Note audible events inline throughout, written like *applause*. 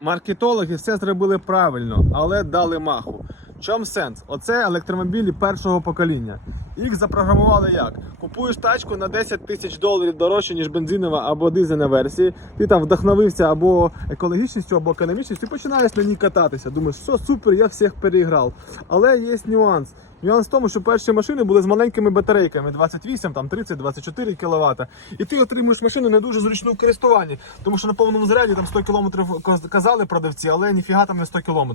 Маркетологи все зробили правильно, але дали маху. В чому сенс? Оце електромобілі першого покоління. Їх запрограмували як? Купуєш тачку на 10 тисяч доларів дорожче, ніж бензинова або дизельна версії. Ти там вдохновився або екологічністю, або економічністю, і починаєш на ній кататися. Думаєш, що супер, я всіх переіграв. Але є нюанс. Нюанс в тому, що перші машини були з маленькими батарейками 28, там 30, 24 кВт. І ти отримуєш машину не дуже зручну в користуванні, тому що на повному заряді там 100 км казали продавці, але ніфіга там не 100 км.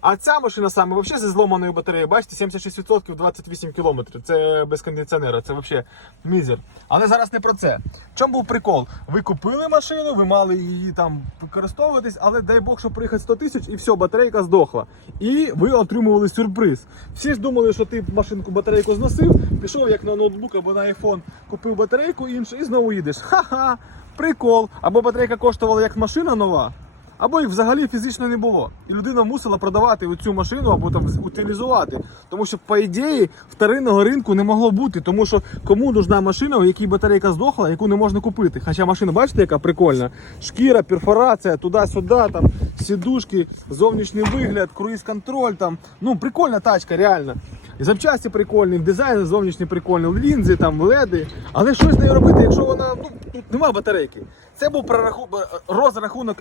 А ця машина саме взагалі зі зломаною батареєю, бачите, 76% 28 км. Це без кондиціонера, це взагалі мізер. Але зараз не про це. В чому був прикол? Ви купили машину, ви мали її там використовуватись, але дай Бог, що приїхати 100 тисяч і все, батарейка здохла. І ви отримували сюрприз. Всі ж думали, ти машинку батарейку зносив, пішов як на ноутбук або на iPhone, купив батарейку іншу і знову їдеш. Ха-ха! Прикол! Або батарейка коштувала як машина нова. Або їх взагалі фізично не було. І людина мусила продавати цю машину або там утилізувати. Тому що, по ідеї, вторинного ринку не могло бути. Тому що кому нужна машина, у якій батарейка здохла, яку не можна купити. Хоча машина, бачите, яка прикольна. Шкіра, перфорація, туди-сюди, там сідушки, зовнішній вигляд, круїз-контроль. Там. Ну, прикольна тачка, реально. Запчасті прикольні, дизайн зовнішній прикольний, лінзи, там, леди. Але що з нею робити, якщо вона ну, тут нема батарейки? Це був прораху... розрахунок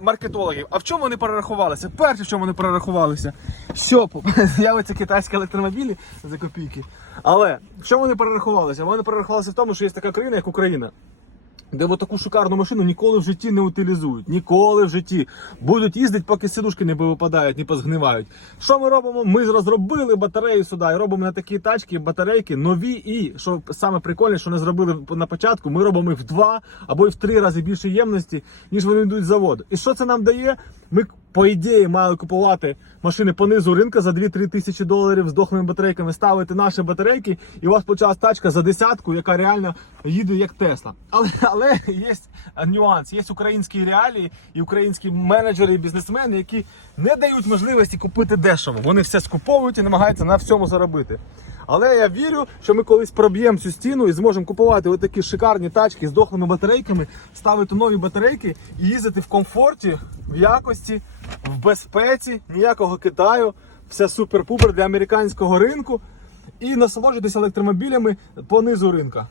маркетологів. А в чому вони перерахувалися? Перше, в чому вони перерахувалися, що *laughs* з'явиться китайські електромобілі за копійки. Але в чому вони перерахувалися? Вони перерахувалися в тому, що є така країна, як Україна. Де от таку шикарну машину ніколи в житті не утилізують. Ніколи в житті. Будуть їздити, поки сидушки не випадають, не позгнивають. Що ми робимо? Ми розробили батарею сюди і робимо на такі тачки батарейки нові. І що саме прикольне, що не зробили на початку, ми робимо їх в два або й в три рази більше ємності, ніж вони йдуть з заводу. І що це нам дає? Ми по ідеї мали купувати машини по низу ринку за 2-3 тисячі доларів з дохлими батарейками, ставити наші батарейки, і у вас почалась тачка за десятку, яка реально їде як Тесла. Але але є нюанс, є українські реалії і українські менеджери і бізнесмени, які не дають можливості купити дешево. Вони все скуповують і намагаються на всьому заробити. Але я вірю, що ми колись проб'ємо цю стіну і зможемо купувати отакі шикарні тачки з дохлими батарейками, ставити нові батарейки і їздити в комфорті, в якості, в безпеці, ніякого Китаю, все супер-пупер для американського ринку і насолоджуйтесь електромобілями по низу ринка.